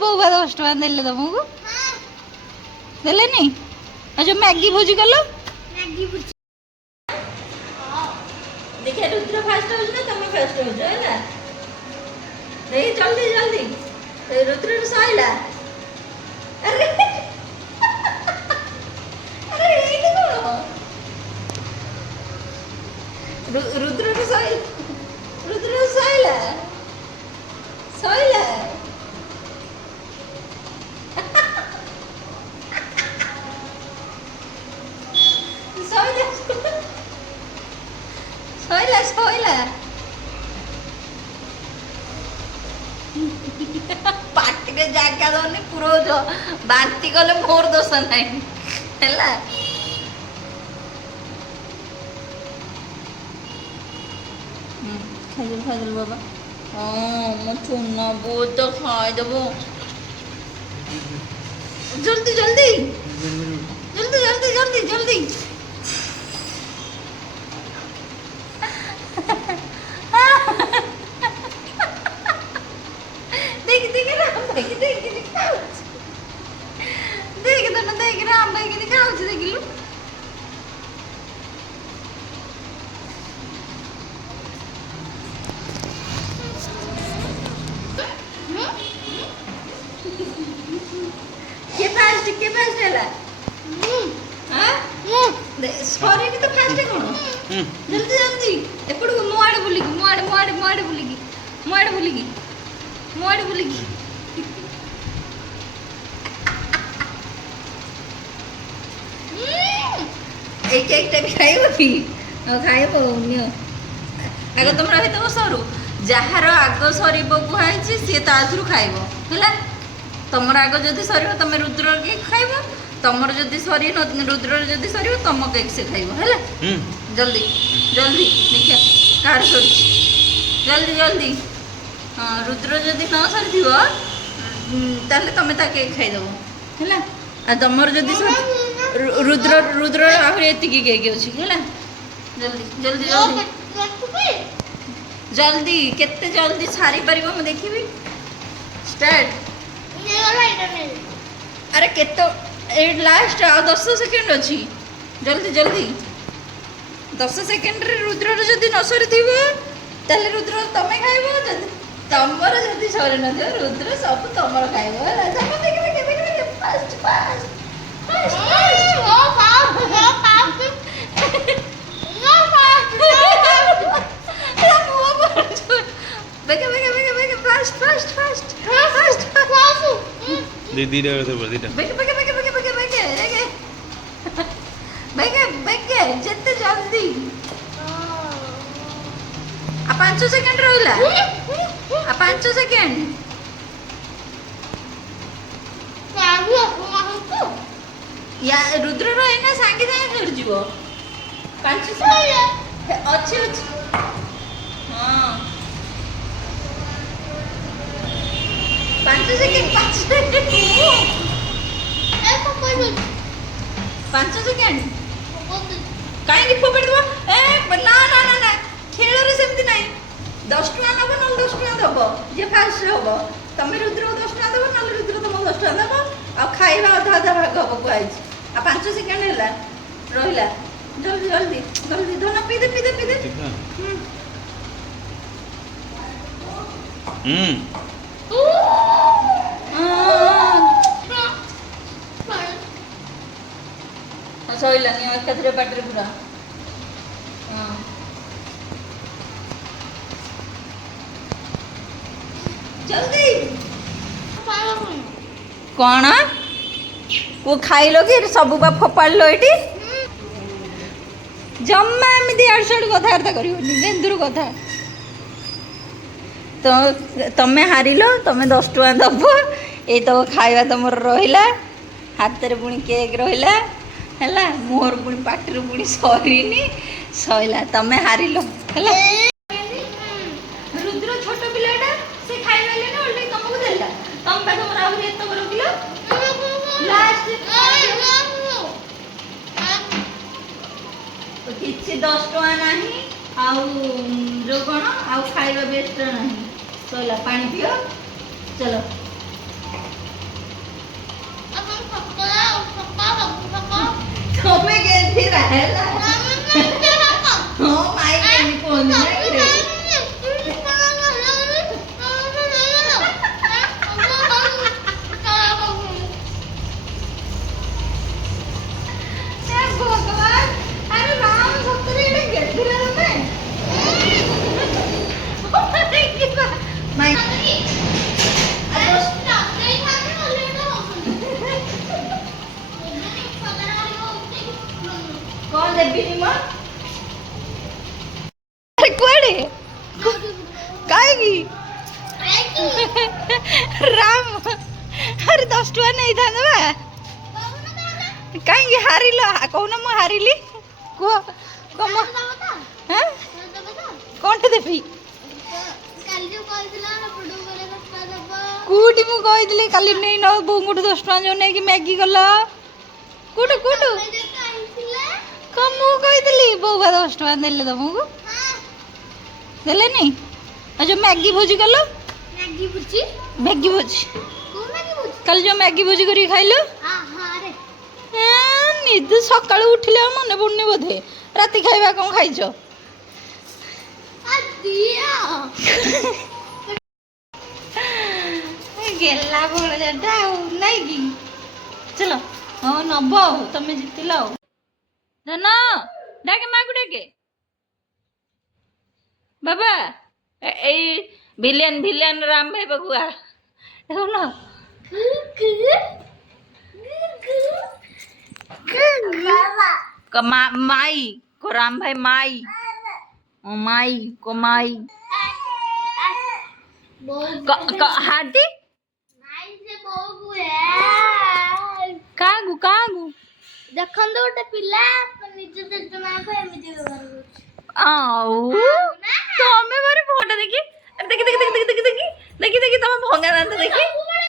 Boba 10 टका देले तुमको देले नहीं अच्छा मैगी भुजी कलो मैगी भुजी देखिए रुद्र फास्ट हो ना तुम फास्ट हो जाए ना नहीं जल्दी जल्दी रुद्र सैला अरे अरे ये देखो रुद्र सैला सैला सैला सैला पार्टी जागा दौनी पुरोज बांती कले मोर दोष नहीं है खाइल बाबा हाँ मो चुना बहुत तो खाईदेव जल्दी जल्दी जल्दी जल्दी जल्दी जल्दी देख देख राम भाई देख देख तो ना देख राम भाई की खाऊ देख लू के फास्ट हैला हां सॉरी भी तो फास्ट है कोन जल्दी जल्दी एपड़ मोआडे बुलिगी मोआडे मोआडे मोआडे बुलिगी मोआडे बुलिगी मोआडे बुलिगी एक एक टाइप खाइबो भी खाइबो नियो आगो तुम रहि तो सरू जहार आगो सरीबो कुहाइछि से ताजरु खाइबो हला तमर आग जदि सर तुम रुद्र केक खाइब तमर जदि सरी रुद्र जदि सर तुम केक से खाइब है जल्दी जल्दी देखिए कार सर जल्दी जल्दी हाँ रुद्र जदि न सरी ताले तुम ता केक खाइदेव है तमर जदि रुद्र रुद्र आहरी एतिकी केक अच्छी है जल्दी जल्दी जल्दी जल्दी केते जल्दी सारी पारिबो मैं देखिबी स्टार्ट अरे केतो लास्ट 10 सेकेंड अच्छी जल्दी जल्दी 10 सेकेंड रे रुद्र जदि न सरी थीबो ताले रुद्र तमे खाइबो जदि तमर जदि सरी न थी रुद्र सब तमर खाइबो होला सब देख fast fast fast no fast no fast no fast बेगे बेगे बेगे बेगे fast fast fast fast fast दीदी रे तो दीदी बेगे बेगे बेगे बेगे बेगे बेगे बेगे बेगे जत्ते जल्दी आ 5 सेकंड रहला आ 5 सेकंड या रुद्र रहे ना सांगे जाए कर जीवो 5 सेकंड अच्छे अच्छे हां 5 सेकंड 5 सेकंड 5 सेकंड कहीं फोपड़ दो ए ना ना ना ना खेल रे सेमती नहीं 10 टका नबो न 10 टका दबो जे फास्ट होबो तमे रुद्र 10 टका दबो न रुद्र तुम 10 टका दबो आ खाइबा आधा आधा भाग होबो कुआइछ आ 5 सेकंड हैला रहिला जल्दी जल्दी जल्दी धन पी दे सैला नहीं एकाथरे पाटरे पूरा जल्दी कौन वो खाइल कि सब बा फोपाड़ ये जम्मा एमती आड़ साड़ कथबार्ता कर गेंदुर कथा तो तमें हार तमें 10 टका दब ये तो खाଇବା तुम रहा हाथ में पुणी केक रहा है मोहर पुणी पाटर पुणी सरीनी सैला तमें हार है रुद्र छोट पिलाटा से खाइबा ना ओल्टे तुमको देला तुम बा तुम राहुल एत कर किलो लास्ट तो किसी 10 टका नहीं आउ जो कौन आउ खाइबा बेस्ट नहीं सैला पानी पियो चलो ତମେ କେମିତି ହେଲା ହଁ ମାଇ କେମିତି କୁହନ୍ତି ନାଇଁ ରେ? ହେ ଭଗବାନ ଆରେ ରାମ ସତରେ ଏଇଟା କେମିତି ତମେ ମାଇ କଣ ଦେବିନି ମ ଆରେ କୁଆଡେ କାହିଁକି ରାମ ଆରେ 10 ଟଙ୍କା ନେଇଥାନ୍ତେ ବା କାହିଁକି ହାରିଲ କହୁନ ମୁଁ ହାରିଲି କୁହ କମ ହଁ କଣଟେ ଦେବି କୋଉଠି ମୁଁ କହିଥିଲି କାଲି ନେଇ ନ ବୋଉଙ୍କଠୁ 10 ଟଙ୍କା ଯୋଉ ନେଇକି ମ୍ୟାଗି କଲ କୋଉଠୁ କୋଉଠୁ କଣ ମୁଁ କହିଥିଲି ବୋଉ ବା 10 ଟଙ୍କା ଦେଲେ ତମକୁ ଦେଲେନି ଆଉ ଯୋଉ ମ୍ୟାଗି ଭୋଜି କଲ ମ୍ୟାଗି ଭୋଜି କାଲି ଯୋଉ ମ୍ୟାଗି ଭୋଜି କରିକି ଖାଇଲ ନିଦ ସକାଳୁ ଉଠିଲେ ଆଉ ମନେ ପଡୁନି ବୋଧେ ରାତି ଖାଇବା କଣ ଖାଇଛ ଗେଲା ଭଣଜାଟା ଆଉ ନାଇଁ କି ଚଲ ହଁ ନବ ଆଉ ତମେ ଜିତିଲ ଆଉ ଧନ ଡାକେ ମାକୁ ଡାକେ ବାବା ଏଇ ଭିଲିଆନ ରାମ ଭାଇ ପାଖକୁ ଆ ଦେଖୁନ माई को राम भाई माई माई को माई हाथी कागु कागु ଦେଖନ୍ତୁ ଗୋଟେ ପିଲା ନିଜ ଜେଜେମାଙ୍କୁ ଏମିତି ବ୍ୟବହାର କରୁଛି आओ